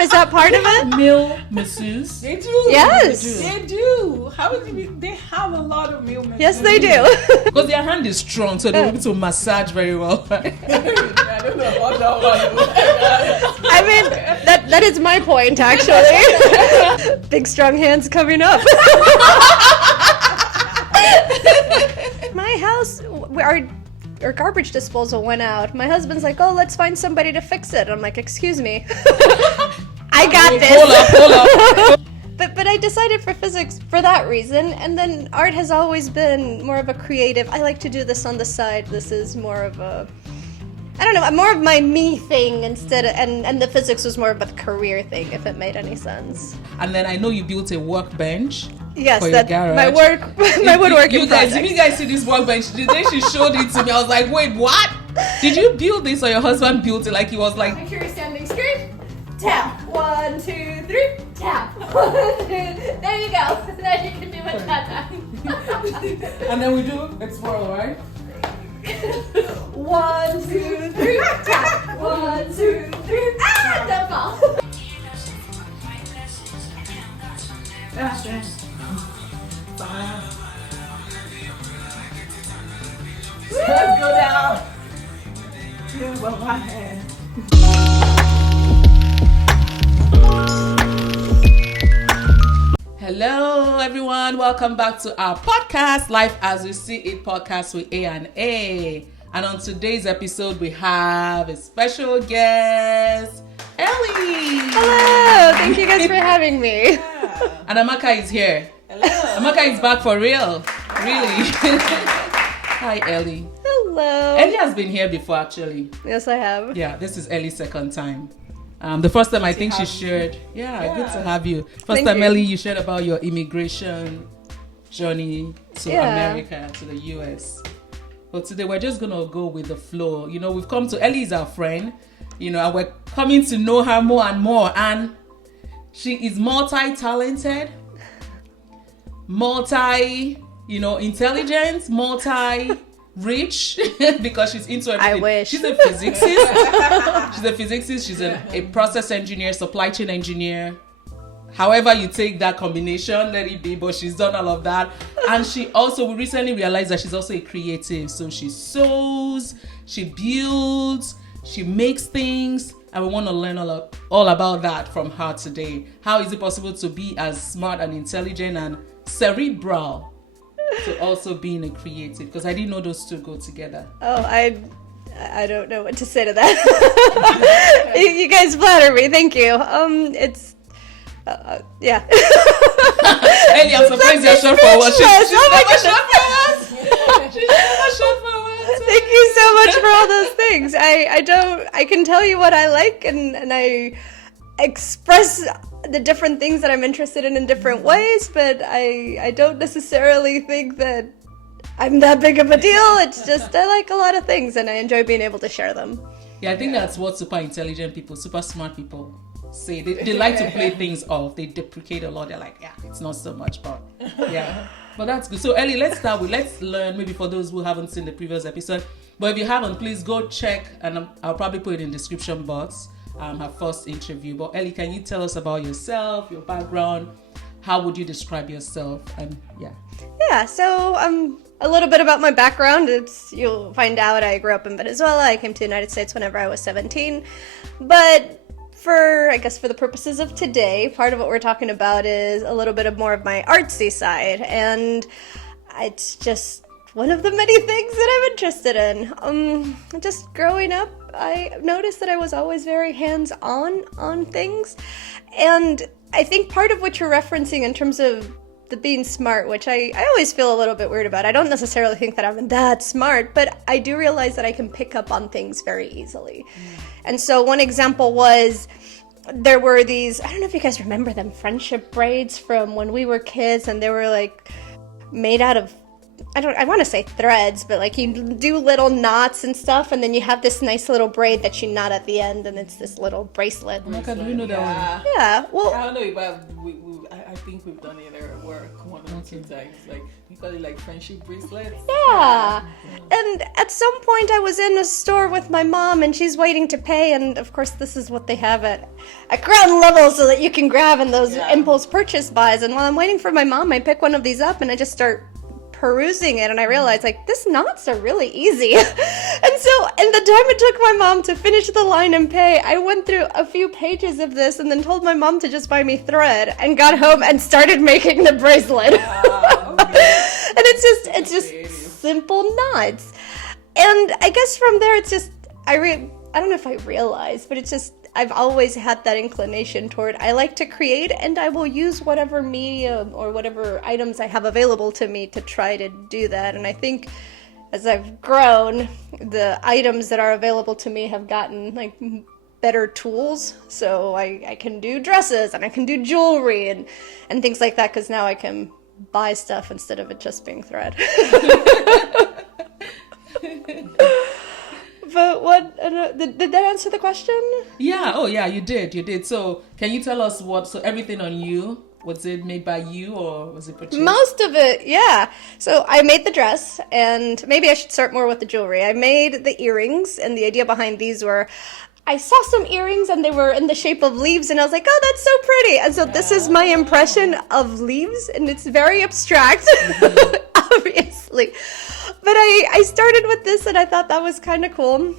Is that part of it? Male masseuse. They do. Yes. They do. How would you? They have a lot of meal. Yes, they do. Because their hand is strong, so they're able to massage very well. I don't know about that one. I mean, that is my point, actually. Big, strong hands coming up. My house, our garbage disposal went out. My husband's like, oh, let's find somebody to fix it. I'm like, excuse me. I got this. Hold up. But I decided for physics for that reason, and then art has always been more of a creative. I like to do this on the side. This is more of a, I don't know, more of my me thing instead of, and the physics was more of a career thing, if it made any sense. And then I know you built a workbench. Yes, for that's your garage. my woodworking You guys, project. if you guys see this workbench, the day she showed it to me, I was like, wait, what? Did you build this or your husband built it? Like he was like, Make sure you're standing straight. Tap. 1, 2, 3. Tap. 1, 2. There you go. Then you can do bachata. and then we do a swirl, right? 1, 2, 3. Tap. 1, 2, 3. Ah! Don't fall. Let's go down. Yeah, well, my hand. Hello, everyone. Welcome back to our podcast, Life as We See It podcast with A and A. And on today's episode, we have a special guest, Ellie. Hello. Thank you guys for having me. Yeah. And Amaka is here. Hello. Amaka is back for real. Really. Hi, Ellie. Hello. Ellie has been here before, actually. Yes, I have. Yeah, this is Ellie's second time. The first time I think she shared. Yeah, good to have you. First Thank time, you. Ellie, you shared about your immigration journey to America, to the US. But today we're just gonna go with the flow. You know, we've come to Ellie is our friend. You know, and we're coming to know her more and more. And she is multi-talented, intelligent, rich because she's into everything. I wish. She's a physicist. She's a process engineer, supply chain engineer. However you take that combination, let it be, but she's done all of that. And we recently realized that she's also a creative. So she sews, she builds, she makes things, and we want to learn all about that from her today. How is it possible to be as smart and intelligent and cerebral to also being a creative? Because I didn't know those two go together. Oh, I don't know what to say to that. You guys flatter me. Thank you. Yeah. Ellie, I'm surprised you're short for what? She's Oh my never goodness. short for words. She's never short for words. Thank you so much for all those things. I can tell you what I like and I express the different things that I'm interested in different ways, but I don't necessarily think that I'm that big of a deal. It's just I like a lot of things and I enjoy being able to share them. Yeah, I think that's what super intelligent people, super smart people say. They like to play things off. They deprecate a lot. They're like, yeah, it's not so much, but yeah. But that's good. So Ellie, let's learn, maybe for those who haven't seen the previous episode. But if you haven't, please go check, and I'll probably put it in the description box, her first interview. But Ellie, can you tell us about yourself, your background? How would you describe yourself? And Yeah, so a little bit about my background. You'll find out I grew up in Venezuela. I came to the United States whenever I was 17. But for the purposes of today, part of what we're talking about is a little bit of more of my artsy side. And it's just one of the many things that I'm interested in. Just growing up, I noticed that I was always very hands-on on things. And I think part of what you're referencing in terms of the being smart, which I always feel a little bit weird about. I don't necessarily think that I'm that smart, but I do realize that I can pick up on things very easily. And so one example was there were these, I don't know if you guys remember them, friendship braids from when we were kids, and they were like made out of, I want to say threads, but like you do little knots and stuff, and then you have this nice little braid that you knot at the end, and it's this little bracelet. Amaka, do you know that one? Yeah, well, I don't know, but I think we've done it at work one or two times. Like we call it like friendship bracelets. Yeah. And at some point I was in a store with my mom and she's waiting to pay, and of course this is what they have at ground level so that you can grab in those impulse purchase buys. And while I'm waiting for my mom, I pick one of these up and I just start perusing it, and I realized like these knots are really easy. And so in the time it took my mom to finish the line and pay, I went through a few pages of this and then told my mom to just buy me thread and got home and started making the bracelet. And it's just simple knots. And I guess from there it's just I don't know if I realized, but it's just I've always had that inclination toward I like to create, and I will use whatever medium or whatever items I have available to me to try to do that. And I think as I've grown, the items that are available to me have gotten like better tools. So I can do dresses and I can do jewelry and things like that, because now I can buy stuff instead of it just being thread. But what, did that answer the question? Yeah, oh yeah, you did. So can you tell us so everything on you, was it made by you or was it purchased? Most of it, yeah. So I made the dress, and maybe I should start more with the jewelry. I made the earrings, and the idea behind these were, I saw some earrings and they were in the shape of leaves, and I was like, oh, that's so pretty. And so this is my impression of leaves, and it's very abstract, obviously. But I started with this and I thought that was kind of cool.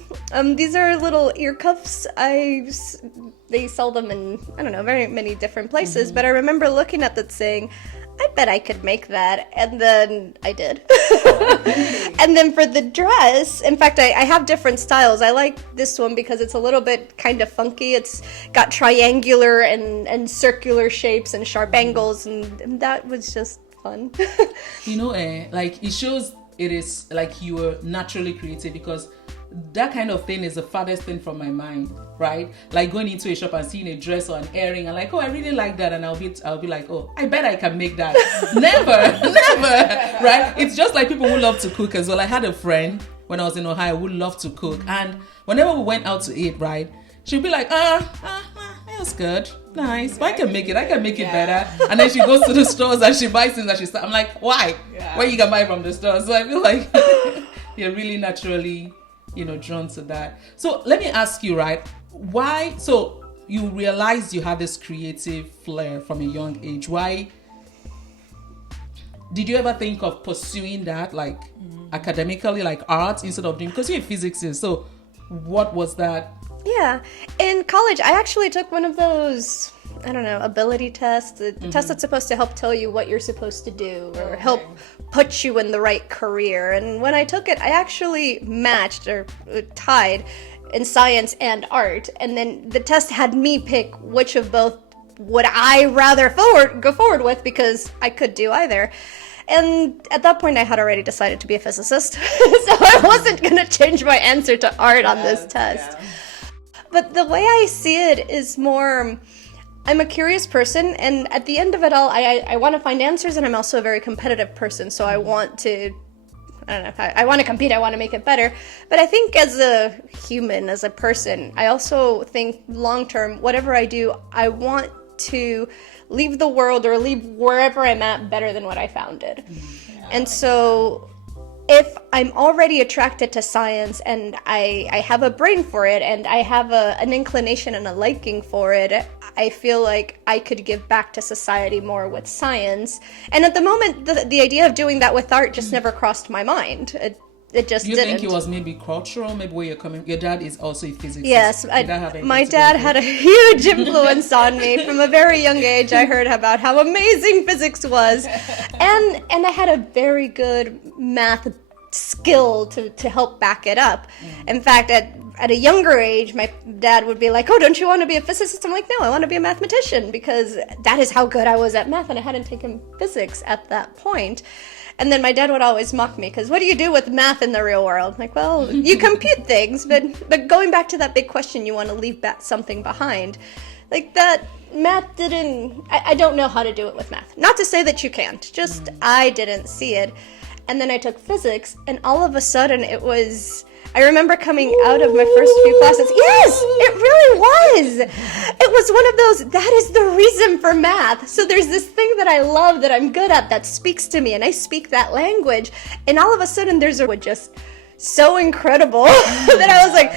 These are little ear cuffs. They sell them in, I don't know, very many different places. But I remember looking at that saying, I bet I could make that. And then I did. And then for the dress, in fact, I have different styles. I like this one because it's a little bit kind of funky. It's got triangular and circular shapes and sharp angles. And that was just fun. Like it shows it is like you were naturally creative, because that kind of thing is the farthest thing from my mind, right? Like going into a shop and seeing a dress or an earring and like, oh, I really like that, and I'll be like, oh, I bet I can make that. never, right? It's just like people who love to cook as well. I had a friend when I was in Ohio who loved to cook, and whenever we went out to eat, right, she'd be like, it was good, nice, but I can make it better. And then she goes to the stores and she buys things that I'm like, why? Where you can buy from the store? So I feel like you're really naturally, drawn to that. So let me ask you, right, why, so you realized you had this creative flair from a young age. Why did you ever think of pursuing that, like academically, like art, instead of doing, because you're a physicist, so what was that? Yeah, in college, I actually took one of those, I don't know, ability tests, the test that's supposed to help tell you what you're supposed to do or help put you in the right career. And when I took it, I actually matched or tied in science and art. And then the test had me pick which of both would I rather go forward with, because I could do either. And at that point, I had already decided to be a physicist, so I wasn't going to change my answer to art on this test. Yeah. But the way I see it is more, I'm a curious person, and at the end of it all, I want to find answers, and I'm also a very competitive person, so I want to, I don't know, I want to compete, I want to make it better. But I think as a human, as a person, I also think long-term, whatever I do, I want to leave the world or leave wherever I'm at better than what I found it. And so if I'm already attracted to science and I have a brain for it and I have an inclination and a liking for it, I feel like I could give back to society more with science. And at the moment, the idea of doing that with art just never crossed my mind. It just didn't. You think it was maybe cultural, maybe where you're coming? Your dad is also a physicist. Yes, my dad had a huge influence on me. From a very young age, I heard about how amazing physics was. And I had a very good math skill to help back it up. In fact, at a younger age, my dad would be like, oh, don't you want to be a physicist? I'm like, no, I want to be a mathematician, because that is how good I was at math, and I hadn't taken physics at that point. And then my dad would always mock me, because what do you do with math in the real world? I'm like, well, you compute things, but going back to that big question, you want to leave something behind. Like that, math I don't know how to do it with math. Not to say that you can't, just I didn't see it. And then I took physics, and all of a sudden it was, I remember coming out of my first few classes. Yes, it really was. It was one of those, that is the reason for math. So there's this thing that I love, that I'm good at, that speaks to me, and I speak that language. And all of a sudden there's a just so incredible that I was like,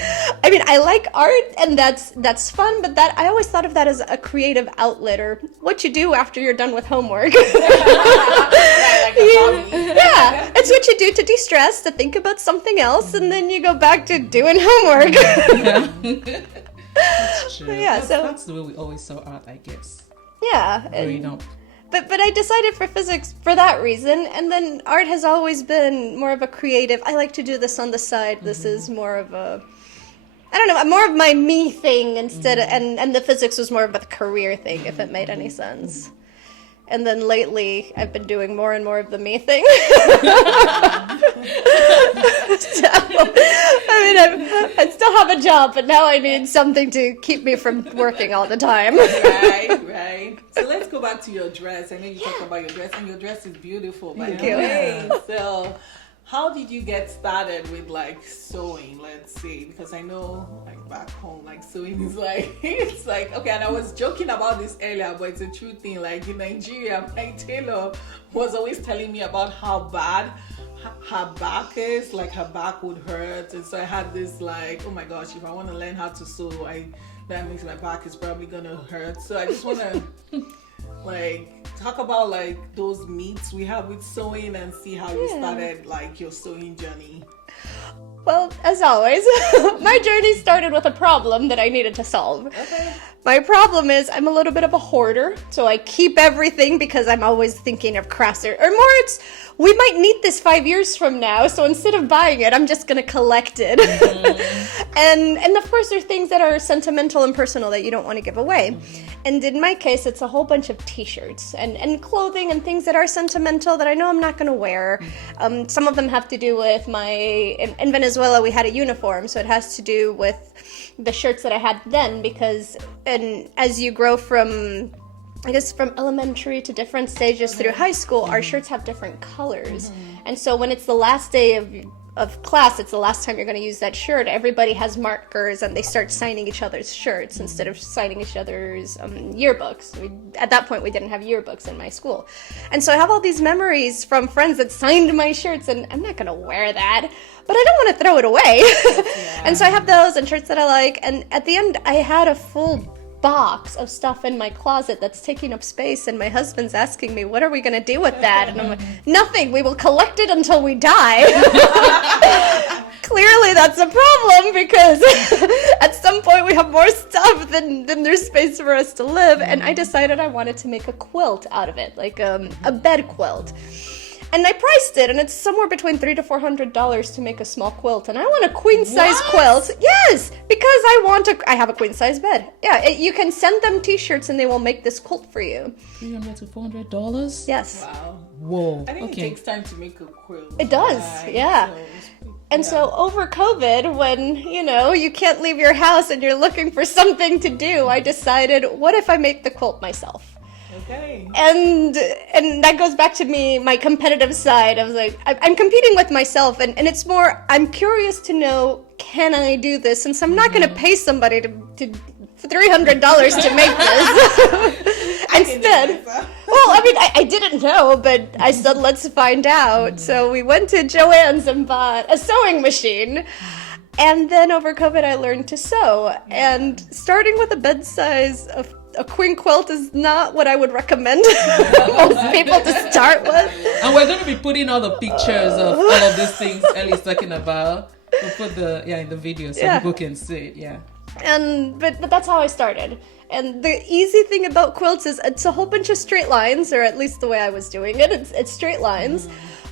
I mean, I like art and that's fun, but that I always thought of that as a creative outlet, or what you do after you're done with homework. Yeah, it's what you do to de-stress, to think about something else, and then you go back to doing homework. That's true. Yeah, that's the way we always saw art, I guess. Yeah. Growing up. But I decided for physics for that reason, and then art has always been more of a creative. I like to do this on the side. This is more of a, I don't know, more of my me thing instead of, and the physics was more of a career thing, if it made any sense. And then lately, I've been doing more and more of the me thing. So, I mean, I still have a job, but now I need something to keep me from working all the time. Right. So let's go back to your dress. I know you talked about your dress, and your dress is beautiful, by the way. So how did you get started with like sewing, let's say? Because I know like back home, like sewing is like, it's like, okay, and I was joking about this earlier, but it's a true thing. Like in Nigeria, my tailor was always telling me about how bad her back is, like her back would hurt. And so I had this like, oh my gosh, if I want to learn how to sew, that means my back is probably gonna hurt. So I just want to like talk about like those myths we have with sewing, and see how you started like your sewing journey. Well, as always, my journey started with a problem that I needed to solve. Okay. My problem is I'm a little bit of a hoarder, so I keep everything because I'm always thinking of crafts, or more it's, we might need this 5 years from now, so instead of buying it, I'm just going to collect it. And of course, there are things that are sentimental and personal that you don't want to give away. And in my case, it's a whole bunch of t-shirts and clothing and things that are sentimental that I know I'm not going to wear. Some of them have to do with in Venezuela, we had a uniform, so it has to do with the shirts that I had then, because and as you grow from, I guess, from elementary to different stages through high school, our shirts have different colors. And so when it's the last day of class, it's the last time you're going to use that shirt, everybody has markers and they start signing each other's shirts instead of signing each other's yearbooks. At that point, we didn't have yearbooks in my school. And so I have all these memories from friends that signed my shirts, and I'm not going to wear that, but I don't want to throw it away. And so I have those and shirts that I like. And at the end, I had a full box of stuff in my closet that's taking up space, and my husband's asking me, what are we going to do with that? And I'm like, nothing, we will collect it until we die. Clearly that's a problem, because at some point we have more stuff than there's space for us to live. And I decided I wanted to make a quilt out of it, like a bed quilt. And I priced it, and it's somewhere between $300 to $400 to make a small quilt. And I want a queen-size quilt. Yes, because I have a queen-size bed. Yeah, you can send them t-shirts, and they will make this quilt for you. $300 to $400? Yes. Wow. Whoa. I think it takes time to make a quilt. It does, yeah. So over COVID, when, you can't leave your house and you're looking for something to do, I decided, what if I make the quilt myself? Okay. And that goes back to me, my competitive side. I was like, I'm competing with myself, and it's more, I'm curious to know, can I do this? Since I'm not going to pay somebody to $300 to make this. Instead, well, I mean, I didn't know, but I said, let's find out. So we went to Joann's and bought a sewing machine. And then over COVID, I learned to sew. And starting with a bed size of a queen quilt is not what I would recommend most people to start with. And we're going to be putting all the pictures of all of these things Ellie's talking about. We'll put in the video so people can see it. Yeah. But that's how I started. And the easy thing about quilts is it's a whole bunch of straight lines, or at least the way I was doing it, it's straight lines,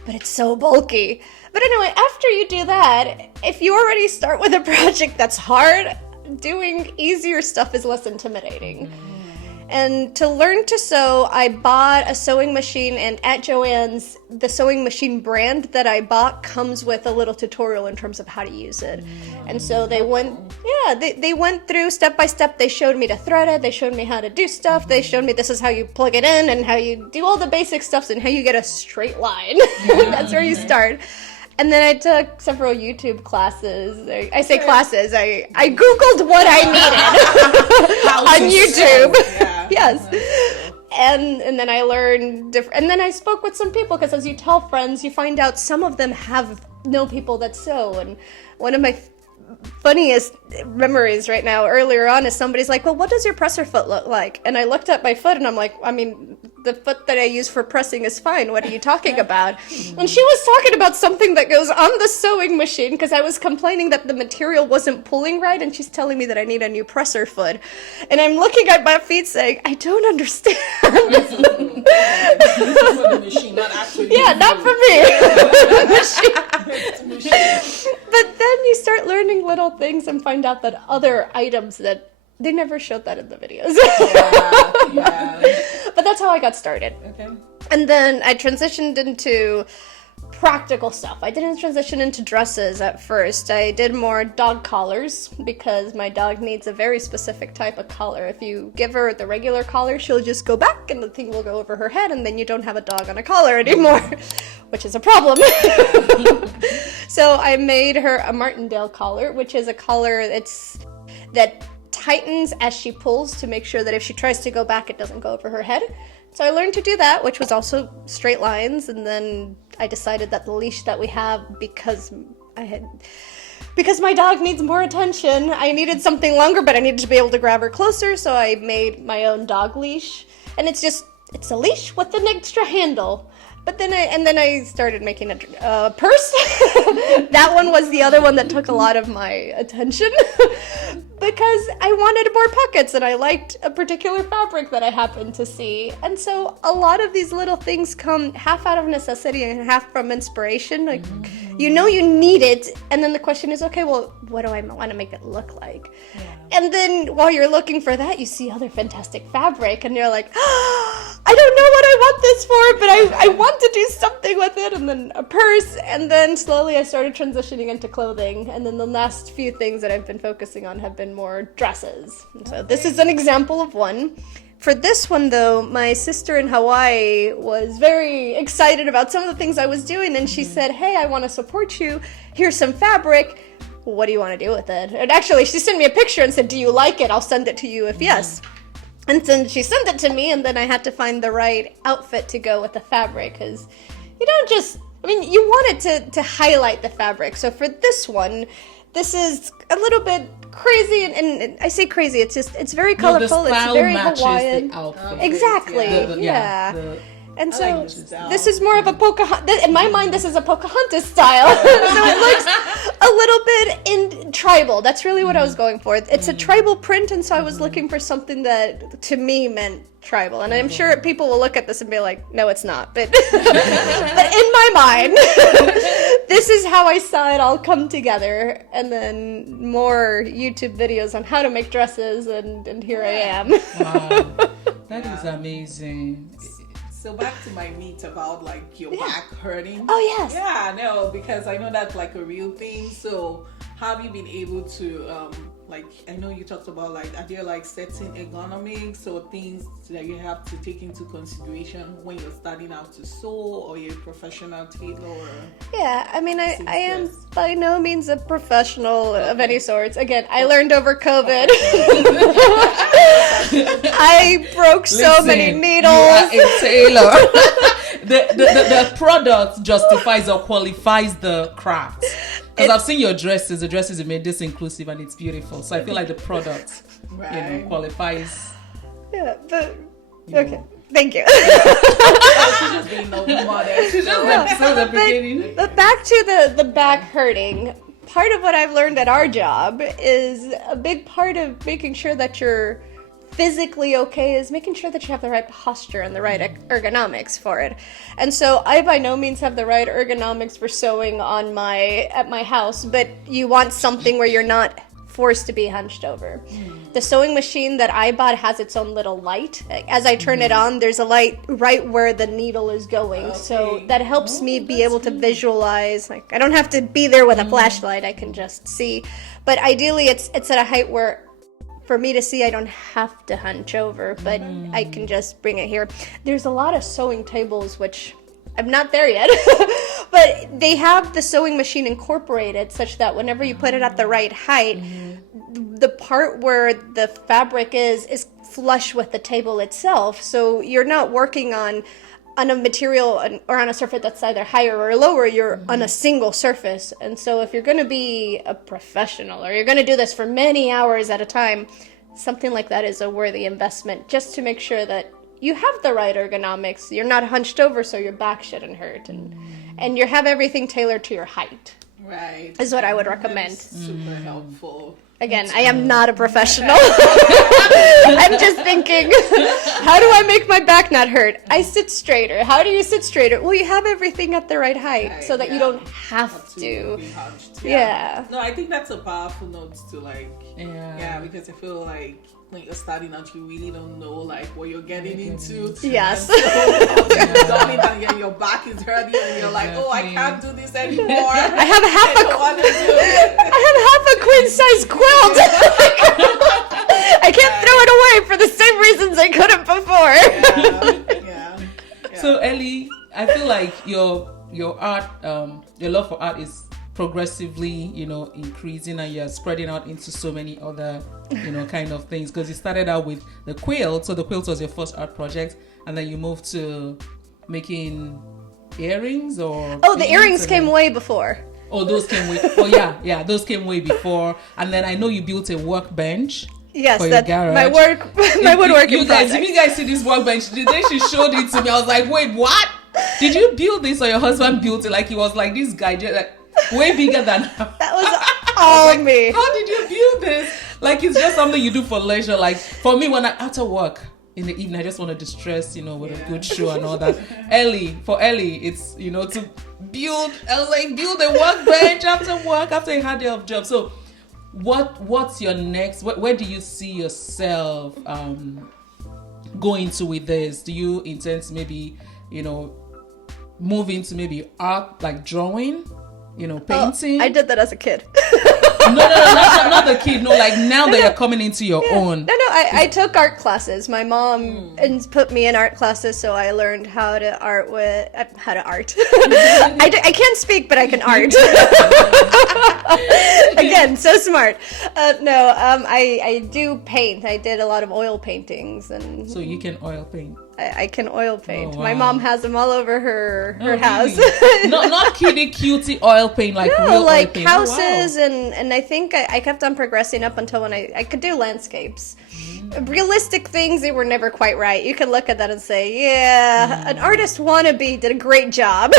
but it's so bulky. But anyway, after you do that, if you already start with a project that's hard, doing easier stuff is less intimidating. And to learn to sew, I bought a sewing machine, and at Joann's, the sewing machine brand that I bought comes with a little tutorial in terms of how to use it. And so they went through step by step. They showed me to thread it, they showed me how to do stuff, they showed me this is how you plug it in and how you do all the basic stuff and how you get a straight line. That's where you start. And then I took several YouTube classes. I say classes. I Googled what I needed on YouTube. Yeah. Yes. And then I learned different. And then I spoke with some people, because as you tell friends, you find out some of them know people that sew. And one of my funniest memories right now, earlier on, is somebody's like, well, what does your presser foot look like? And I looked at my foot and I'm like, I mean, the foot that I use for pressing is fine. What are you talking about? And she was talking about something that goes on the sewing machine, because I was complaining that the material wasn't pulling right, and she's telling me that I need a new presser foot. And I'm looking at my feet saying, I don't understand. This is for the machine, not actually. Yeah, not for me. Machine. But then you start learning little things and find out that other items that they never showed that in the videos. Yeah. But that's how I got started. Okay. And then I transitioned into practical stuff. I didn't transition into dresses at first. I did more dog collars, because my dog needs a very specific type of collar. If you give her the regular collar, she'll just go back and the thing will go over her head, and then you don't have a dog on a collar anymore, which is a problem. So I made her a Martindale collar, which is a collar that tightens as she pulls to make sure that if she tries to go back, it doesn't go over her head. So I learned to do that, which was also straight lines. And then I decided that the leash that we have, because my dog needs more attention, I needed something longer, but I needed to be able to grab her closer. So I made my own dog leash, and it's a leash with an extra handle. But then I started making a purse. That one was the other one that took a lot of my attention, because I wanted more pockets and I liked a particular fabric that I happened to see. And so a lot of these little things come half out of necessity and half from inspiration. Like, you need it, and then the question is, okay, well, what do I want to make it look like? Yeah. And then while you're looking for that, you see other fantastic fabric, and you're like, I don't know what I want this for, but I want to do something with it. And then a purse, and then slowly I started transitioning into clothing, and then the last few things that I've been focusing on have been more dresses. And so this is an example of one. For this one, though, my sister in Hawaii was very excited about some of the things I was doing, and she said, hey, I want to support you. Here's some fabric. What do you want to do with it? And actually, she sent me a picture and said, do you like it? I'll send it to you if yes. And then she sent it to me, and then I had to find the right outfit to go with the fabric, because you don't just, you want it to highlight the fabric. So for this one, this is a little bit crazy, and I say crazy, it's very colorful, it's very Hawaiian. The outfit. Exactly, yeah. And so like this is more of a Pocahontas, in my mind this is a Pocahontas style. So it looks a little bit in tribal. That's really what I was going for. It's a tribal print, and so I was looking for something that to me meant tribal. And I'm sure people will look at this and be like, no, it's not. But, but in my mind, this is how I saw it all come together. And then more YouTube videos on how to make dresses, and here I am. Wow, that is amazing. So back to my meat about like your back hurting. Oh yes. Yeah, no, because I know that's like a real thing. So have you been able to like, I know you talked about like, are there like certain ergonomics or things that you have to take into consideration when you're starting out to sew, or you're a professional tailor? Or yeah, I am by no means a professional of any sorts. Again, I learned over COVID. I broke so many needles. You are a tailor. the product justifies or qualifies the craft. Because I've seen your dresses. The dresses you made this inclusive, and it's beautiful. So I feel like the product, qualifies. Yeah, but okay. Thank you. She's just being no mother. She's just the beginning. But back to the back hurting. Part of what I've learned at our job is a big part of making sure that you're physically okay is making sure that you have the right posture and the right ergonomics for it. And so I by no means have the right ergonomics for sewing at my house, but you want something where you're not forced to be hunched over. The sewing machine that I bought has its own little light. As I turn it on, there's a light right where the needle is going. Okay. So that helps me be able to visualize. Like, I don't have to be there with a flashlight, I can just see. But ideally it's at a height where for me to see, I don't have to hunch over, but I can just bring it here. There's a lot of sewing tables, which I'm not there yet, But they have the sewing machine incorporated such that whenever you put it at the right height, the part where the fabric is flush with the table itself. So you're not working on a material or on a surface that's either higher or lower. You're on a single surface. And so if you're going to be a professional, or you're going to do this for many hours at a time, something like that is a worthy investment, just to make sure that you have the right ergonomics. You're not hunched over, so your back shouldn't hurt, and you have everything tailored to your height. Right. Is what I would recommend. That's super helpful. Again, I am not a professional. I'm just thinking, how do I make my back not hurt? I sit straighter. How do you sit straighter? Well, you have everything at the right height, so that you don't have to. Be hunched. Yeah. No, I think that's a powerful note to like. Yeah. Because I feel like when you're starting out, you really don't know like what you're getting into. Yes. And so you've done it and your back is hurting and you're like, oh, I can't do this anymore. I have I don't want to do it. I have half a queen size quilt. I can't throw it away for the same reasons I couldn't before. Yeah. So Ellie, I feel like your art, your love for art is progressively, increasing, and you're spreading out into so many other, kind of things. Because you started out with the quilt, so the quilt was your first art project, and then you moved to making earrings, or the earrings came way before. Oh, those came way. Oh yeah, those came way before. And then I know you built a workbench. Yes, for that's your garage. my woodworking you guys, project. if you guys see this workbench, the day she showed it to me, I was like, wait, what? Did you build this, or your husband built it? Like, he was like this guy, just like way bigger than her. That was all me. How did you build this? Like, it's just something you do for leisure. Like, for me, when I after work in the evening, I just want to distress, with a good show and all that. For Ellie, it's to build. I was like, build a workbench after work, after a hard day of job. So what's your next, where do you see yourself going to with this? Do you intend to maybe move into maybe art, like drawing, painting? I did that as a kid. No, not the kid. No, like now that you're coming into your own. No, I took art classes. My mom put me in art classes, so I learned how to art. I can't speak, but I can art. Again, so smart. I do paint. I did a lot of oil paintings, and so you can oil paint. I can oil paint. Oh, wow. My mom has them all over her house. Really? not kitty cutie oil paint, like real like oil paint. houses, Oh, wow. and I think I kept on progressing up until when I could do landscapes. Realistic things, they were never quite right. You can look at that and say, an artist wannabe did a great job.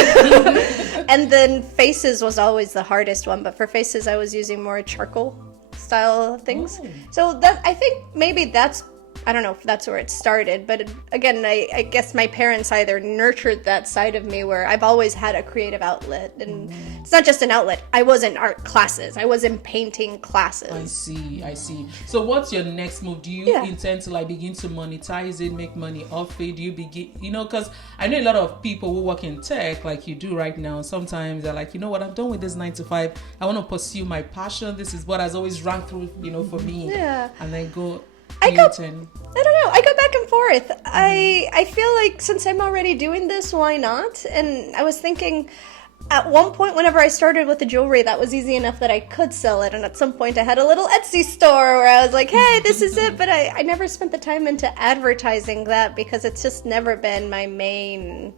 And then faces was always the hardest one, but for faces I was using more charcoal style things. Oh. So that, I think maybe that's, I don't know if that's where it started, but again, I guess my parents either nurtured that side of me where I've always had a creative outlet, and it's not just an outlet. I was in art classes. I was in painting classes. I see. So what's your next move? Do you intend to like begin to monetize it, make money off it? Do you begin, because I know a lot of people who work in tech like you do right now, sometimes they're like, you know what, I'm done with this 9 to 5. I want to pursue my passion. This is what has always run through, for me. Yeah. And then go... I don't know. I go back and forth. I feel like since I'm already doing this, why not? And I was thinking, at one point, whenever I started with the jewelry, that was easy enough that I could sell it. And at some point, I had a little Etsy store where I was like, hey, this is it. But I never spent the time into advertising that because it's just never been my main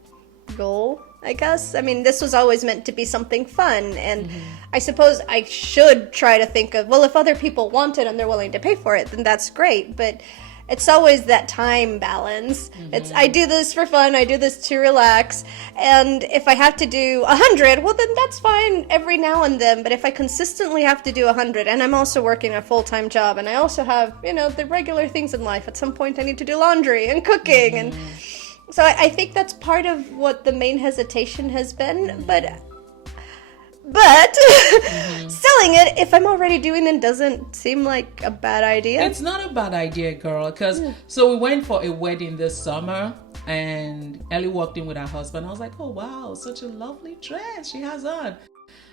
goal, I guess. I mean, this was always meant to be something fun, and I suppose I should try to think of, well, if other people want it and they're willing to pay for it, then that's great, but it's always that time balance. It's, I do this for fun, I do this to relax, and if I have to do 100, well, then that's fine every now and then, but if I consistently have to do 100, and I'm also working a full-time job, and I also have, the regular things in life, at some point I need to do laundry and cooking, and so I think that's part of what the main hesitation has been, but selling it, if I'm already doing it, doesn't seem like a bad idea. It's not a bad idea, girl, because so we went for a wedding this summer, and Ellie walked in with her husband. I was like, oh wow, such a lovely dress she has on.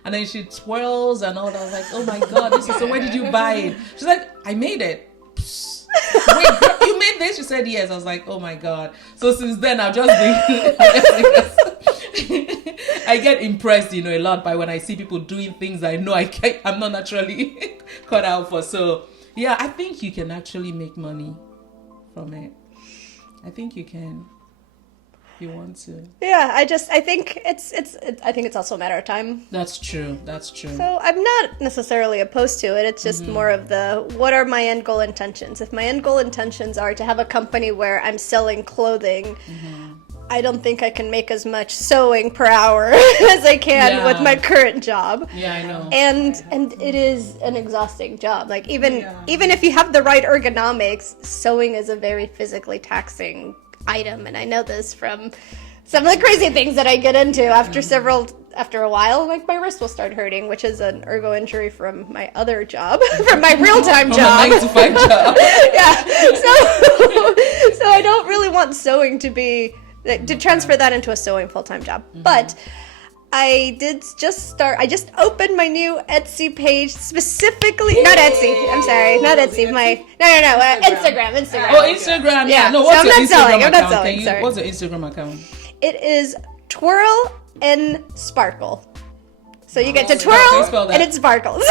And then she twirls and all that. I was like, oh my god, this is, so where did you buy it? She's like, I made it. Wait, girl, you made this? She said yes. I was like, oh my god. So since then I've just been I get impressed, a lot by when I see people doing things I know I'm not naturally cut out for. So yeah, I think you can actually make money from it. I think you can. You want to. Yeah, I think it's also a matter of time. That's true. So I'm not necessarily opposed to it. It's just more of what are my end goal intentions? If my end goal intentions are to have a company where I'm selling clothing, I don't think I can make as much sewing per hour as I can with my current job. Yeah, I know. And it is an exhausting job. Like even if you have the right ergonomics, sewing is a very physically taxing item, and I know this from some of the crazy things that I get into after a while, like my wrist will start hurting, which is an ergo injury from my other job, from my real-time job. 9 to 5 job. Yeah. So I don't really want sewing to transfer that into a sewing full-time job. But I just opened my new Etsy page specifically. Not Etsy. I'm sorry. Not Etsy. Instagram. Oh, Instagram. Yeah. No, what's your Instagram account? Sorry. What's your Instagram account? It is Twirl and Sparkle. So you get to twirl and it sparkles.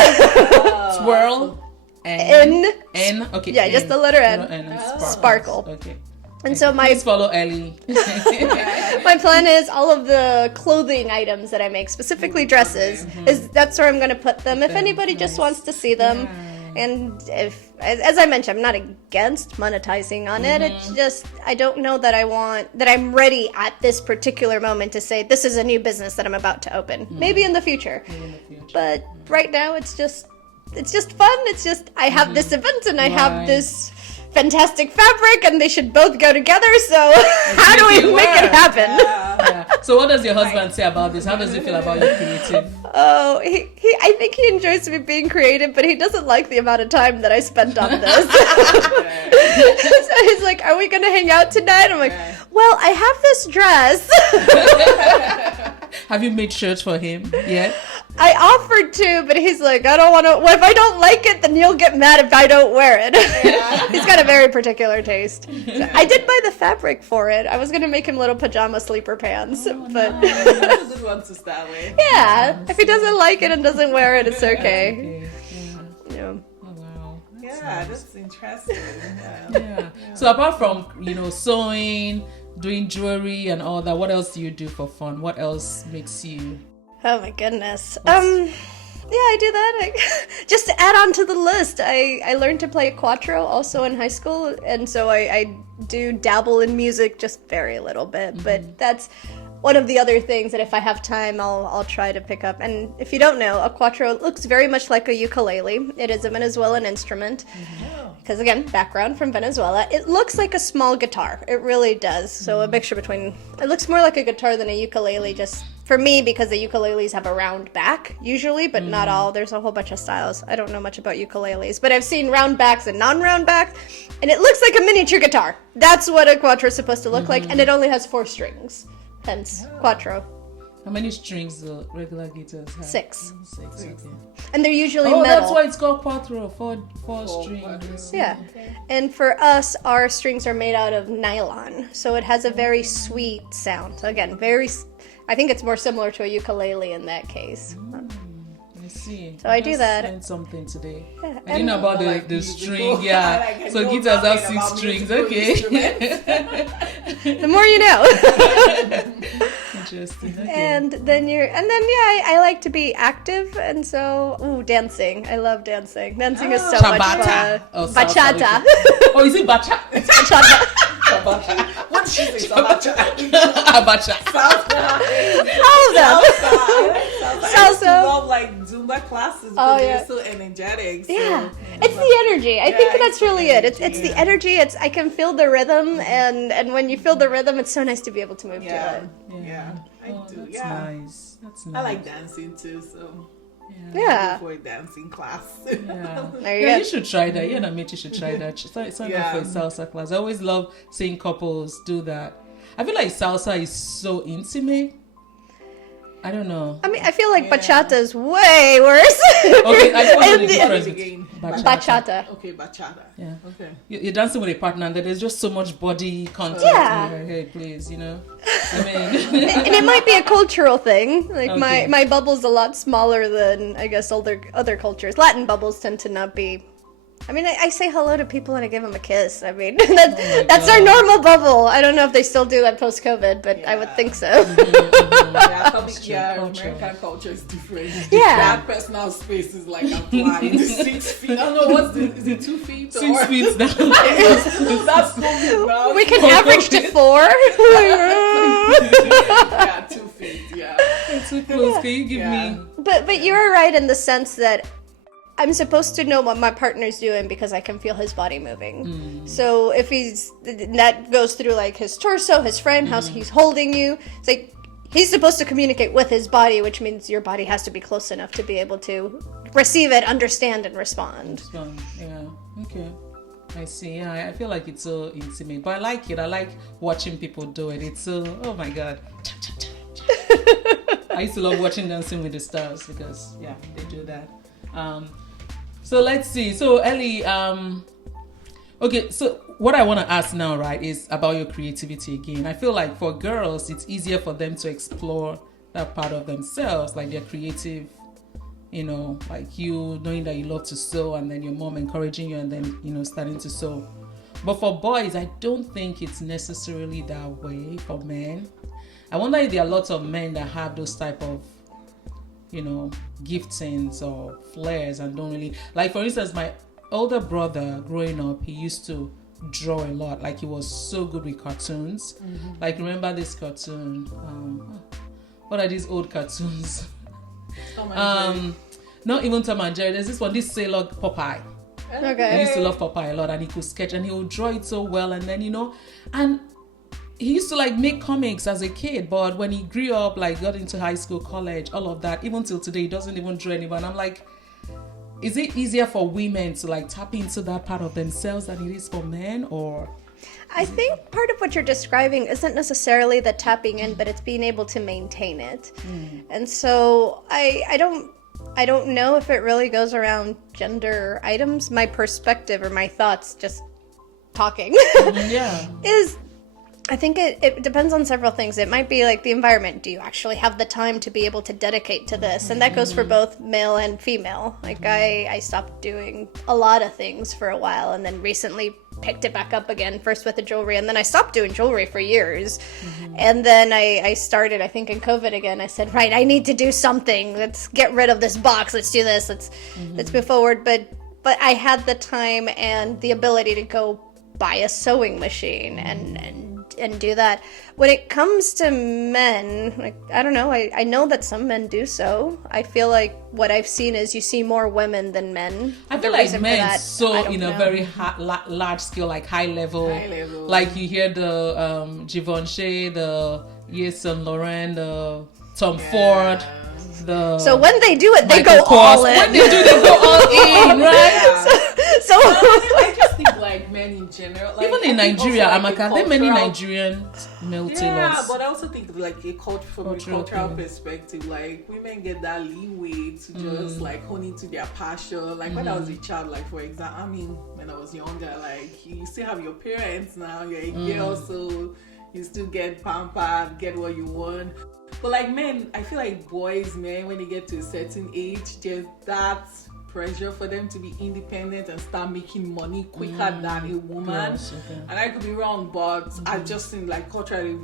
Twirl N. Okay. Yeah, just the letter N. And Sparkle. Okay. And so please follow Ellie. my plan is all of the clothing items that I make, specifically dresses, that's where I'm going to put them. If anybody just wants to see them, and as I mentioned, I'm not against monetizing on it. It's just I don't know that I'm ready at this particular moment to say this is a new business that I'm about to open. Maybe in the future, but right now it's just fun. It's just I have this event and I have this fantastic fabric, and they should both go together. So how do we make it happen? Yeah. So what does your husband say about this? How does he feel about your creative? Oh, I think he enjoys me being creative, but he doesn't like the amount of time that I spent on this. So he's like, "Are we gonna hang out tonight?" I'm like, "Well, I have this dress." Have you made shirts for him yet? I offered to, but he's like, I don't want to. Well, if I don't like it, then you'll get mad if I don't wear it. He's got a very particular taste. So I did buy the fabric for it. I was going to make him little pajama sleeper pants, but That's a good one to start with. Yeah, if he doesn't like it and doesn't wear it, it's okay. Yeah. Oh, wow. That's interesting. Yeah. So apart from sewing, doing jewelry and all that, what else do you do for fun? What else makes you? Oh my goodness. Yeah, I do that. Just to add on to the list, I learned to play cuatro also in high school, and so I do dabble in music just very little bit, but that's one of the other things that if I have time, I'll try to pick up. And if you don't know, a cuatro looks very much like a ukulele. It is a Venezuelan instrument. Because again, background from Venezuela. It looks like a small guitar. It really does. So a mixture between, it looks more like a guitar than a ukulele, just for me, because the ukuleles have a round back usually, but not all. There's a whole bunch of styles. I don't know much about ukuleles, but I've seen round backs and non-round backs, and it looks like a miniature guitar. That's what a cuatro is supposed to look like, and it only has 4 strings. Hence, cuatro. How many strings do regular guitars have? 6. 6, okay. And they're usually metal. metal. That's why it's called cuatro, 4 strings. Yeah. And for us, our strings are made out of nylon, so it has a very sweet sound. So again, I think it's more similar to a ukulele in that case. I see. So I do that. Learned something today. Yeah, I didn't know about the string. Yeah. So guitars have 6 strings. Okay. The more you know. Interesting. Okay. And then I like to be active, and so dancing. I love dancing. Dancing is so much fun. Bachata. Oh, is it bachata? Bachata. What did you say? Bachata. Salsa. I love like Zumba classes because they're so energetic. So, yeah, it's the energy. I think that's really it. It's the energy. I can feel the rhythm, and when you feel the rhythm, it's so nice to be able to move to it. Yeah, I do. That's nice. That's nice. I like dancing too, so. Yeah. For a dancing class. Yeah. You should try that. You and Amit, you should try that. Sign up for a salsa class. I always love seeing couples do that. I feel like salsa is so intimate. I don't know. I mean, I feel like bachata is way worse. Okay, I don't know the What difference. is again? Bachata. Okay, bachata. Yeah. Okay. You're dancing with a partner and there's just so much body contact. Yeah. And you're like, hey, please, I mean. And it might be a cultural thing. Like Okay. my bubble's a lot smaller than I guess other cultures. Latin bubbles tend to not be. I mean, I say hello to people and I give them a kiss. I mean, that's our normal bubble. I don't know if they still do that post-COVID, but I would think so. American culture is different. Yeah. That personal space is like applied. 6 feet. I don't know is it 2 feet? 6 feet down. That's COVID now. We can average to 4. Yeah, 2 feet. Yeah. Too close. Can you give me? But you're right in the sense that I'm supposed to know what my partner's doing because I can feel his body moving. So if that goes through like his torso, his frame, how he's holding you. It's like he's supposed to communicate with his body, which means your body has to be close enough to be able to receive it, understand, and respond. Yeah. Okay. I see. Yeah, I feel like it's so intimate, but I like it. I like watching people do it. It's so. Oh my god. I used to love watching Dancing with the Stars because they do that. So let's see. So Ellie, okay. So what I want to ask now, right, is about your creativity again. I feel like for girls, it's easier for them to explore that part of themselves, like their creative, like you knowing that you love to sew and then your mom encouraging you and then, starting to sew. But for boys, I don't think it's necessarily that way for men. I wonder if there are lots of men that have those type of giftings or flares and don't really like. For instance, my older brother growing up, he used to draw a lot. Like he was so good with cartoons. Like remember this cartoon? What are these old cartoons? Not even Tom and Jerry. There's this one, this Sailor Popeye. Okay. He used to love Popeye a lot, and he could sketch and he would draw it so well. And then and he used to like make comics as a kid, but when he grew up, like got into high school, college, all of that, even till today, he doesn't even draw anymore. And I'm like, is it easier for women to like tap into that part of themselves than it is for men? Or I think part of what you're describing isn't necessarily the tapping in, but it's being able to maintain it. And so I don't know if it really goes around gender items. My perspective or my thoughts, just talking, is I think it depends on several things. It might be like the environment. Do you actually have the time to be able to dedicate to this? And that goes for both male and female. Like I stopped doing a lot of things for a while and then recently picked it back up again, first with the jewelry, and then I stopped doing jewelry for years. And then I started, I think in COVID again, I said, right, I need to do something. Let's get rid of this box. Let's do this. Let's move forward. But I had the time and the ability to go buy a sewing machine and do that. When it comes to men, like I don't know, I know that some men do so. I feel like what I've seen is you see more women than men. I feel like men sew in a very large scale, like high level. Like you hear the Givenchy, the Yves Saint Laurent, the Tom Ford. So when they do it, they go all in. When they do, they go all in, right? So I just think like men in general, like, even in Nigeria, like Amaka, there are many Nigerian male tailors. Yeah, but I also think like from a cultural perspective, like women get that leeway to just like hone into their passion. Like when I was a child, like for example, I mean when I was younger, like you still have your parents now, you're a girl, so you still get pampered, get what you want. But like men, I feel like men, when they get to a certain age, there's that pressure for them to be independent and start making money quicker than a woman. Yes, okay. And I could be wrong, but I just think like culturally,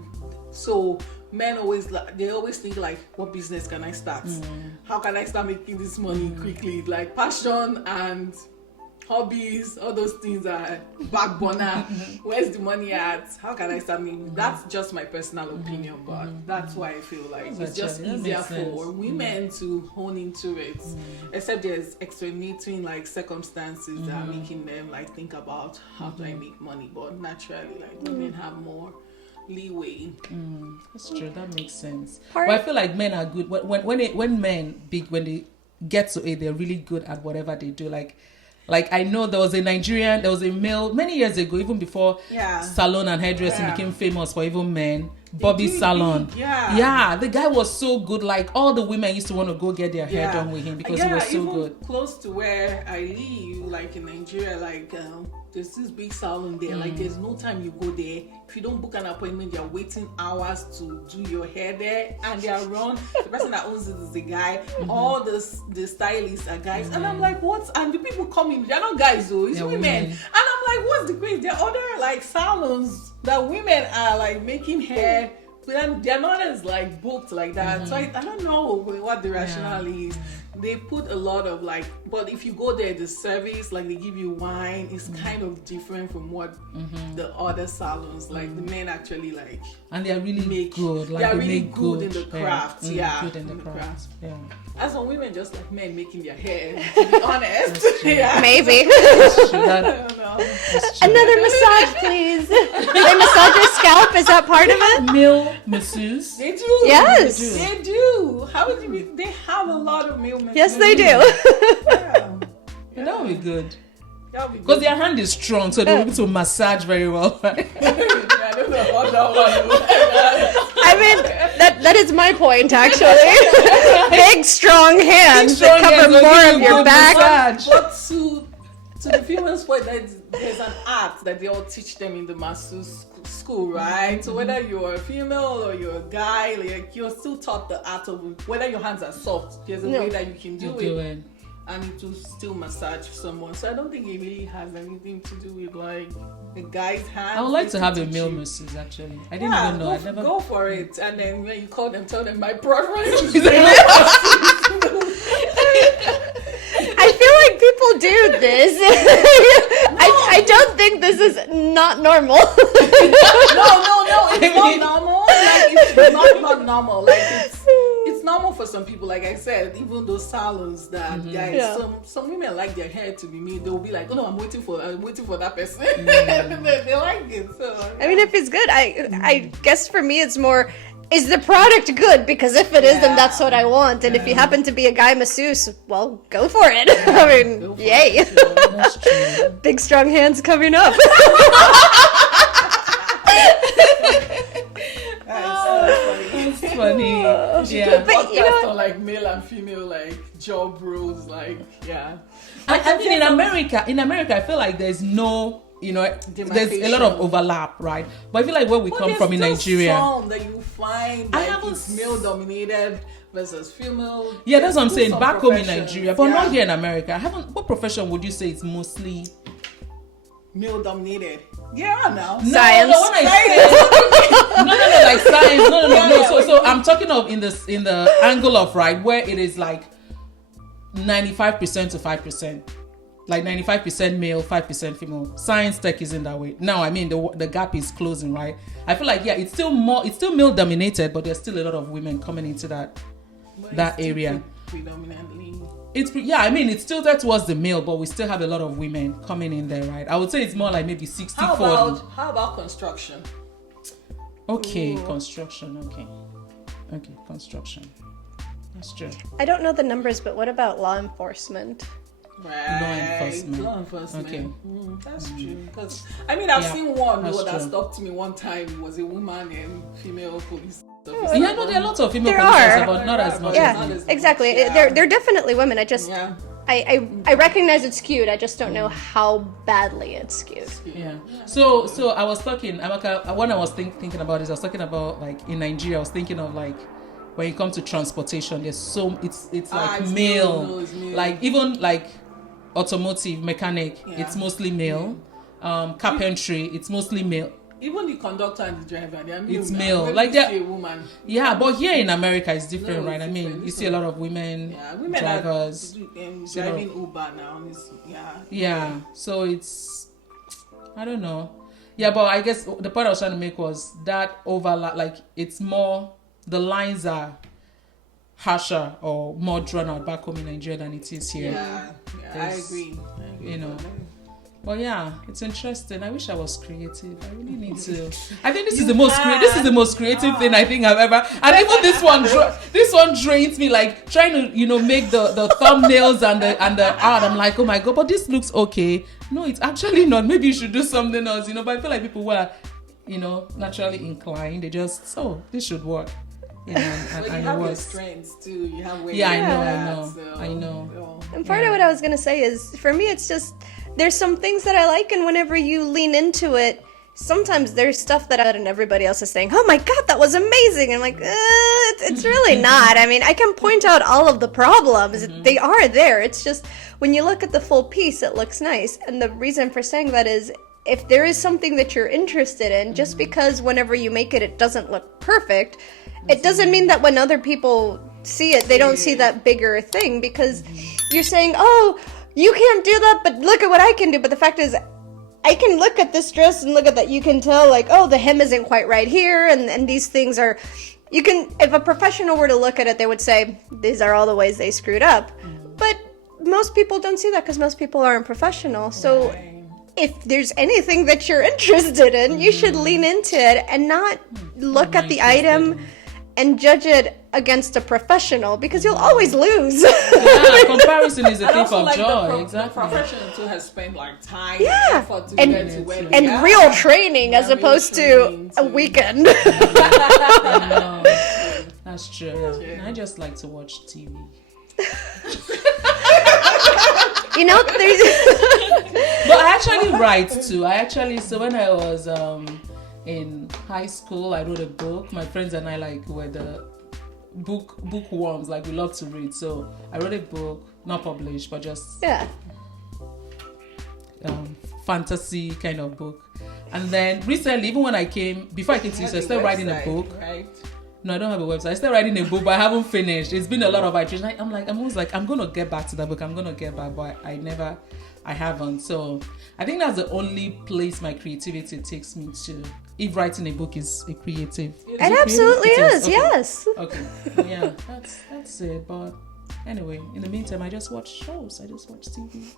so men always think like, what business can I start? How can I start making this money quickly? Like passion and hobbies, all those things are back burner. Where's the money at? How can I start making? That's just my personal opinion, but that's why I feel like it's just easier for women to hone into it. Except there's extenuating like circumstances that are making them like think about how do I make money. But naturally, like women have more leeway. That's true. That makes sense. But I feel like men are good when men get to it, they're really good at whatever they do. Like I know there was a male many years ago, even before salon and hairdressing became famous for even men. Bobby Salon. Yeah. The guy was so good. Like all the women used to want to go get their hair done with him because he was so even good. Close to where I live, like in Nigeria, like there's this big salon there. Like there's no time you go there. If you don't book an appointment, you're waiting hours to do your hair there, and they are run. The person that owns it is a guy. All the stylists are guys, and I'm like, what? And the people coming, they're not guys though, it's women. And I'm like, what's the craze? There are other like salons that women are like making hair, but they're not as like booked like that. So I don't know what the rationale is. They put a lot of like, but if you go there, the service, like they give you wine, is kind of different from what the other salons, like the men actually like. And they are really good. Like they are they really make good in the craft. Good in the craft. Yeah. As some women just like men making their hair, to be honest. Maybe. I don't know. Another massage, please. They massage your scalp. Is that part of it? Male masseuse. They do. Yes. They do. How would you be? They have a lot of male masseurs. Yes, they do. That would be good. That would be Because good. their hand is strong, so they'll be able to massage very well. I don't know about that one. I mean, that is my point, actually. Big, strong hands that cover more of your back. But to the females' point, there's an art that they all teach them in the masseuse school, right? So whether you're a female or you're a guy, like you're still taught the art of whether your hands are soft. There's a way that you can do it. And it will still massage someone. So I don't think it really has anything to do with like a guy's hand. I would like to have a male masseuse actually. I didn't even know. Go for it. And then when you call them, tell them my preference. I feel like people do this. I don't think this is not normal. No, it's not normal. Like it's not normal. Like it's normal for some people. Like I said, even those salons that guys, some women like their hair to be made. They'll be like, oh no, I'm waiting for that person. they like it. So I mean, if it's good, I guess for me it's more, is the product good? Because if it is, then that's what I want. And if you happen to be a guy masseuse, well, go for it. I mean, yay. That's true. Big strong hands coming up. It's funny. But you know, on like male and female like job roles, like I mean, in America, I feel like there's no, there's a lot of overlap, right? But I feel like where we come from in Nigeria, some that you find like it's male dominated versus female. Yeah, that's what I'm saying. Back home in Nigeria, but not here in America. What profession would you say is mostly male dominated? Yeah, now science. No, like science. No. So I'm talking of in the angle of where it is like 95% to 5%. Like 95% male, 5% female. Science tech isn't that way. Now, I mean, the gap is closing, right? I feel like, it's still male dominated, but there's still a lot of women coming into that area. Predominantly. It's still there towards the male, but we still have a lot of women coming in there, right? I would say it's more like maybe 60-40. How about construction? Okay, construction, okay, construction. That's true. I don't know the numbers, but what about law enforcement? Right. Law enforcement. Okay. That's true. Because I've seen one that true. stopped me one time. It was a woman and female police. There are lots of female police, but not as much. Yeah, exactly. They're definitely women. I recognize it's skewed. I just don't know how badly it's skewed. Yeah. So I was talking, Amaka, when I was thinking about this, I was talking about like in Nigeria, I was thinking of like when it comes to transportation, it's like male. Like even like automotive mechanic, it's mostly male. Carpentry, it's mostly male. Even the conductor and the driver, it's male. Like they're a woman. Yeah, but here in America it's different, right? I mean, you see a lot of women drivers driving Uber now. Yeah, so it's, I don't know. Yeah, but I guess the point I was trying to make was that overlap. Like it's more, the lines are harsher or more drawn out back home in Nigeria than it is here. Yeah, I agree. But yeah, it's interesting. I wish I was creative. I really need to. I think this is the most creative thing I think I've ever. And even this one drains me. Like trying to make the thumbnails and the art. I'm like, oh my god, but this looks okay. No, it's actually not. Maybe you should do something else. But I feel like people were naturally inclined. They just, this should work. And you have your strengths too. You have ways. Yeah, I know. And part of what I was gonna say is, for me, it's just there's some things that I like, and whenever you lean into it, sometimes there's stuff that and everybody else is saying, "Oh my God, that was amazing!" And I'm like, it's really not. I mean, I can point out all of the problems; they are there. It's just when you look at the full piece, it looks nice. And the reason for saying that is, if there is something that you're interested in, just because whenever you make it, it doesn't look perfect. It doesn't mean that when other people see it, they don't see that bigger thing, because you're saying, "Oh, you can't do that, but look at what I can do." But the fact is, I can look at this dress and look at that. You can tell, like, oh, the hem isn't quite right here, and these things are. You can, if a professional were to look at it, they would say, these are all the ways they screwed up. But most people don't see that because most people aren't professional. So if there's anything that you're interested in, you should lean into it and not look at the item and judge it against a professional, because you'll always lose. Comparison is a thief of joy. Exactly. The professional too has spent time, effort to get to where and real training, as opposed to a weekend. That's true. I just like to watch TV. There's. But I actually write too. So when I was in high school, I wrote a book. My friends and I were the bookworms. We love to read. So I wrote a book, not published, but just fantasy kind of book. And then recently, even before I came to this, I started writing a book. Right? No, I don't have a website. I started writing a book, but I haven't finished. It's been a lot of iteration. I'm always like, I'm gonna get back to that book. But I haven't. So I think that's the only place my creativity takes me to. If writing a book is a creative, it absolutely is. Okay. Yes. Okay. Yeah, that's it. But anyway, in the meantime, I just watch shows. I just watch TV.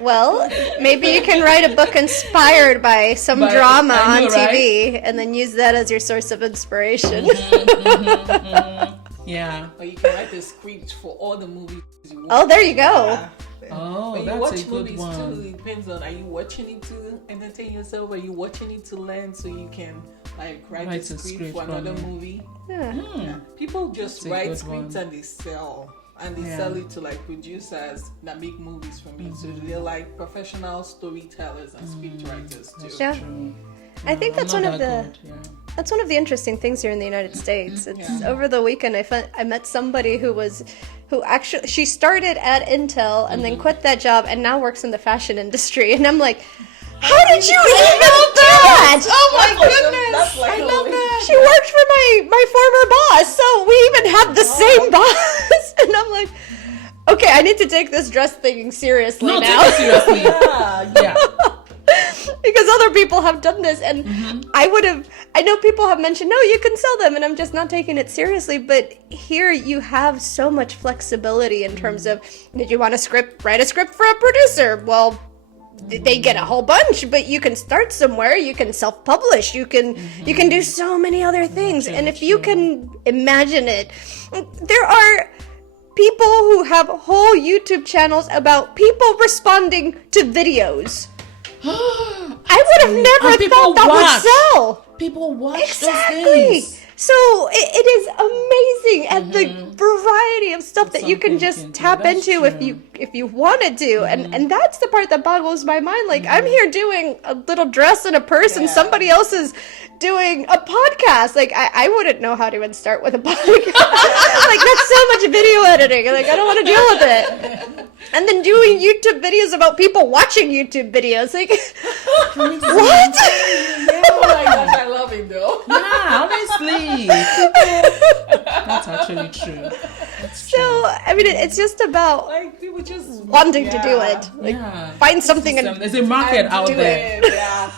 Well, maybe you can write a book inspired by some drama on TV, and then use that as your source of inspiration. Yeah. Or you can write the script for all the movies you watch. Oh, there you go. Yeah. Oh, that's a good one. Too, it depends on, are you watching it to entertain yourself, or are you watching it to learn, so you can write a script for another movie? Yeah. People just write scripts and they sell. And they sell it to producers that make movies from it. So they're professional storytellers and script writers too. Yeah. I think that's one of the interesting things here in the United States. It's over the weekend I met somebody who actually, she started at Intel and then quit that job and now works in the fashion industry, and I'm like, how did you even do that? Oh my goodness! I love that. She worked for my former boss, so we even have the same boss. And I'm like, okay, I need to take this dress thing seriously now. Take it seriously. Yeah. Because other people have done this, and I know people have mentioned, no, you can sell them, and I'm just not taking it seriously. But here you have so much flexibility in terms of, did you want write a script for a producer? Well, they get a whole bunch, but you can start somewhere. You can self-publish. You can do so many other things. And if you can imagine it, there are people who have whole YouTube channels about people responding to videos. I would have never thought that would sell. People watch exactly. those things. So it is amazing at the variety of stuff that you can just tap into if you wanted to, and that's the part that boggles my mind. I'm here doing a little dress and a purse, and somebody else is doing a podcast. I wouldn't know how to even start with a podcast. That's so much video editing. I don't want to deal with it. And then doing YouTube videos about people watching YouTube videos. What? Oh my gosh, I love it though. Yeah, honestly. That's actually true. It's just about people just wanting to do it. Find something and there's a market out there.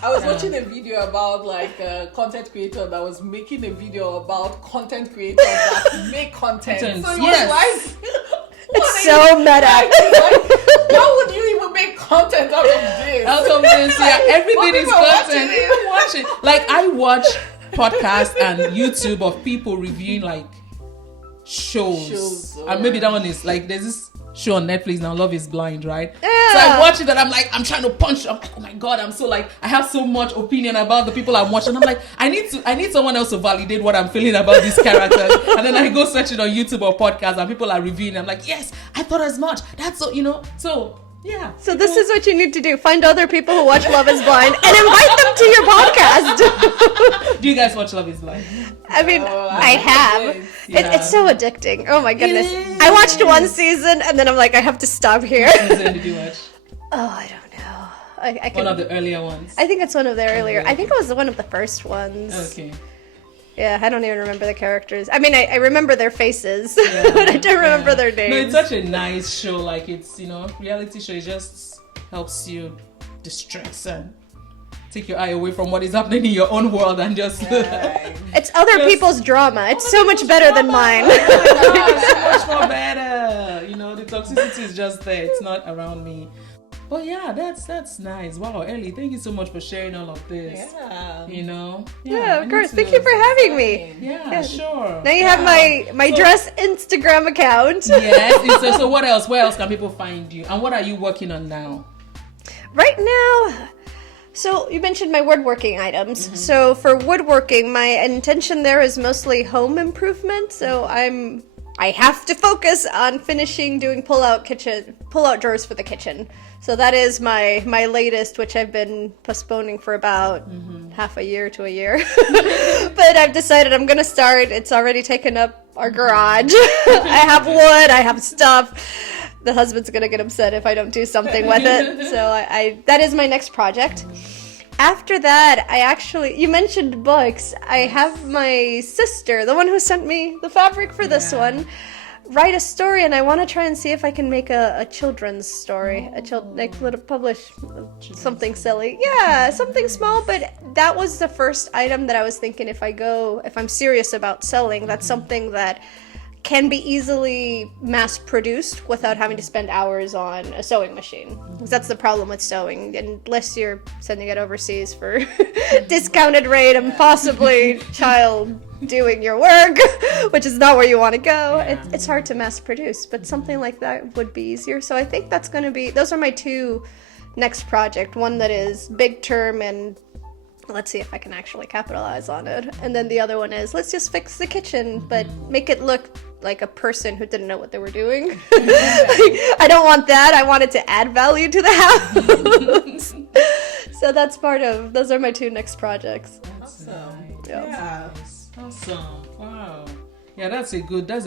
I was watching a video about a content creator that was making a video about content creators that make content. So it was it's so meta. How would you even make content out of this? Everything is content. Watching. I watch podcasts and YouTube of people reviewing shows. And maybe that one is there's this show on Netflix now, Love is Blind, right? Yeah. So I watch it and I'm like, I'm trying to punch. I'm like, oh my God, I'm so like, I have so much opinion about the people I'm watching. I'm like, I need someone else to validate what I'm feeling about these characters. And then I go search it on YouTube or podcast and people are reviewing. I'm like, yes, I thought as much. That's so, so yeah. So this is what you need to do. Find other people who watch Love is Blind and invite them to your podcast. Do you guys watch Love is Blind? I mean, I have. Yeah. It's so addicting. Oh my goodness. I watched one season and then I'm like, I have to stop here. What season did you watch? Oh, I don't know. I can, One of the earlier ones. I think it's one of the earlier. I think it was one of the first ones. Okay. Yeah, I don't even remember the characters. I mean, I remember their faces, but I don't remember their names. No, it's such a nice show. Like, it's, reality show. It just helps you distress and take your eye away from what is happening in your own world and just... It's other people's drama. It's so much better than mine. So much more better. The toxicity is just there. It's not around me. But yeah, that's nice. Wow, Ellie, thank you so much for sharing all of this. Yeah. Yeah, of course. Thank you for having me. Yeah, sure. Now you have my dress Instagram account. Yes. So what else? Where else can people find you? And what are you working on now? Right now, so you mentioned my woodworking items. Mm-hmm. So for woodworking, my intention there is mostly home improvement. So I have to focus on finishing doing pull-out drawers for the kitchen. So that is my latest, which I've been postponing for about half a year to a year. But I've decided I'm going to start. It's already taken up our garage. I have wood. I have stuff. The husband's going to get upset if I don't do something with it. So that is my next project. After that, you mentioned books. I have my sister, the one who sent me the fabric for this one, write a story, and I want to try and see if I can make a children's story, publish something silly. Yeah, something small, but that was the first item that I was thinking if I'm serious about selling, that's something that can be easily mass-produced without having to spend hours on a sewing machine. Because that's the problem with sewing. Unless you're sending it overseas for discounted rate and possibly child doing your work, which is not where you want to go, it's hard to mass-produce. But something like that would be easier. So I think that's going to be... Those are my two next project. One that is big term and let's see if I can actually capitalize on it. And then the other one is, let's just fix the kitchen, but make it look like a person who didn't know what they were doing. I don't want that. I want it to add value to the house. So those are my two next projects. Awesome. Yeah. Awesome. Wow. Yeah, that's a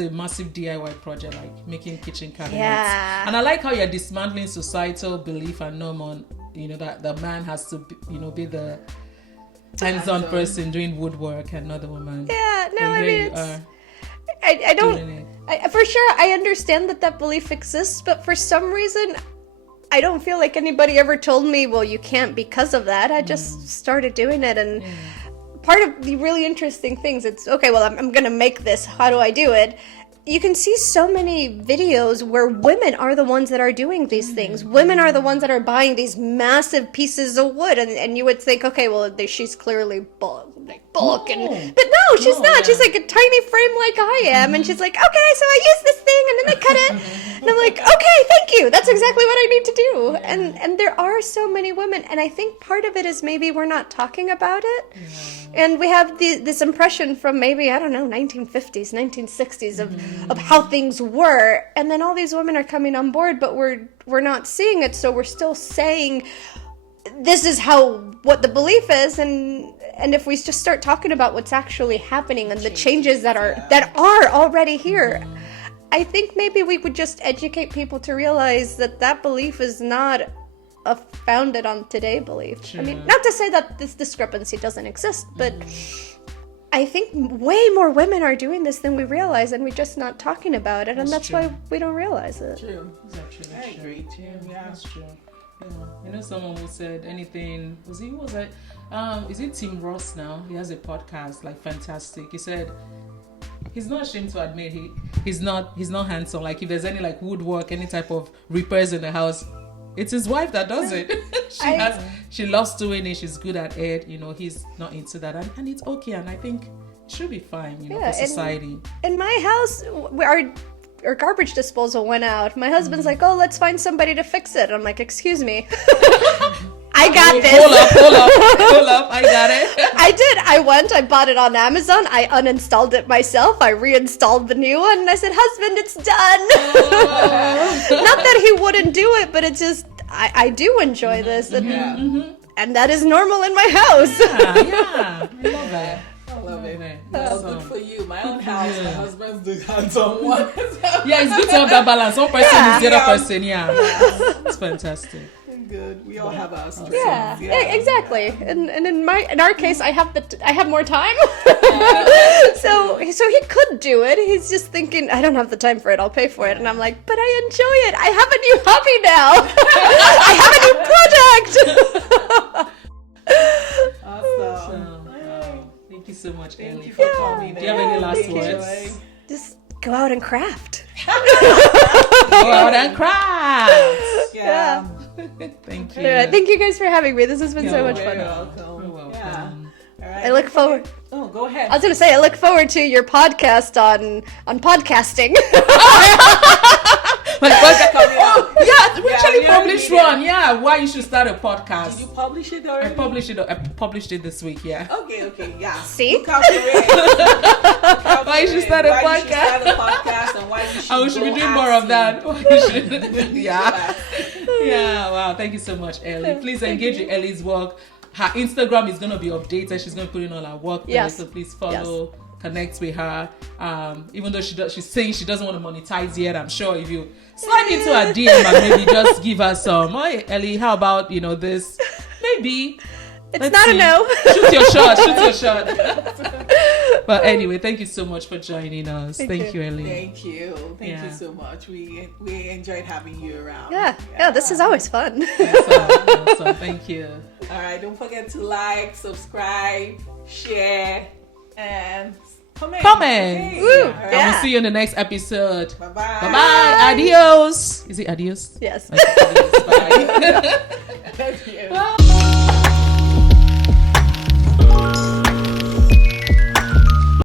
massive DIY project, like making kitchen cabinets. Yeah. And I like how you're dismantling societal belief and norm on, that the man has to, be the hands-on person doing woodwork and not the woman. Yeah, no, I mean, for sure, I understand that belief exists, but for some reason, I don't feel like anybody ever told me, well, you can't because of that. I just started doing it, and part of the really interesting things, it's, okay, well, I'm going to make this. How do I do it? You can see so many videos where women are the ones that are doing these things. Women are the ones that are buying these massive pieces of wood, and you would think, okay, well, she's clearly bulk, but no, she's not. Yeah. She's like a tiny frame like I am, and she's like, okay, so I use this thing, and then I cut it, and I'm like, okay, thank you. That's exactly what I need to do. Yeah. And there are so many women, and I think part of it is maybe we're not talking about it. Yeah. And we have this impression from maybe, I don't know, 1950s, 1960s of how things were. And then all these women are coming on board, but we're not seeing it. So we're still saying, this is what the belief is. And if we just start talking about what's actually happening and the changes that are already here, I think maybe we would just educate people to realize that belief is not founded on today belief. True. I mean, not to say that this discrepancy doesn't exist, but I think way more women are doing this than we realize, and we're just not talking about it, and that's why we don't realize it. True. I agree too. Yeah, that's true. Yeah. Someone who said anything, is it Tim Ross now? He has a podcast, like, fantastic. He said he's not ashamed to admit he's not handsome. Like, if there's any like woodwork, any type of repairs in the house, it's his wife that does it. She loves doing it. She's good at it. He's not into that, and it's okay. And I think it should be fine, for society. In my house, our garbage disposal went out. My husband's like, oh, let's find somebody to fix it. I'm like, excuse me. I got this. Hold up. I got it. I did. I bought it on Amazon. I uninstalled it myself. I reinstalled the new one. And I said, husband, it's done. Not that he wouldn't do it, but it's just, I do enjoy this. And that is normal in my house. Yeah. I love it. I love it. Well, good for you. My own house, my husband's the hands-on one. Yeah, it's good to have that balance. One person is the other person. Yeah. It's fantastic. Good. We all have our strengths. Yeah, exactly. And in our case, I have more time. So he could do it. He's just thinking, I don't have the time for it. I'll pay for it. And I'm like, but I enjoy it. I have a new hobby now. I have a new project. Awesome. Thank you so much, Ellie. Thank you for coming. Do you have any last words? Just go out and craft. Go out and craft. Yeah. Thank you. Thank you guys for having me. This has been so much fun. You're welcome. You're welcome. Yeah. All right. I look forward. Oh, go ahead. I was gonna say I look forward to your podcast on podcasting. We actually published one. Yeah, why you should start a podcast. Did you publish it already? I published it this week. Yeah. Okay, yeah. See? Look out for it. Why you should start a Why you should start a podcast and why you should we should be go doing more of asking. that. Why you should- yeah. Yeah. Wow. Thank you so much, Ellie. Please engage with Ellie's work. Her Instagram is going to be updated. She's going to put in all her work there. Yes. So please follow, connect with her. Even though she's saying she doesn't want to monetize yet, I'm sure if you slide into her DM and maybe just give her some, hey, Ellie, how about, this? Maybe. It's not a no. Shoot your shot. But anyway, thank you so much for joining us. Thank you, Ellie. Thank you so much. We enjoyed having you around. Yeah, this is always fun. Awesome. Thank you. All right, don't forget to like, subscribe, share, and comment. Okay. Woo. All right. And we'll see you in the next episode. Bye-bye. Bye-bye. Adios. Is it adios? Yes. Okay, adios. Bye. Thank you. Bye.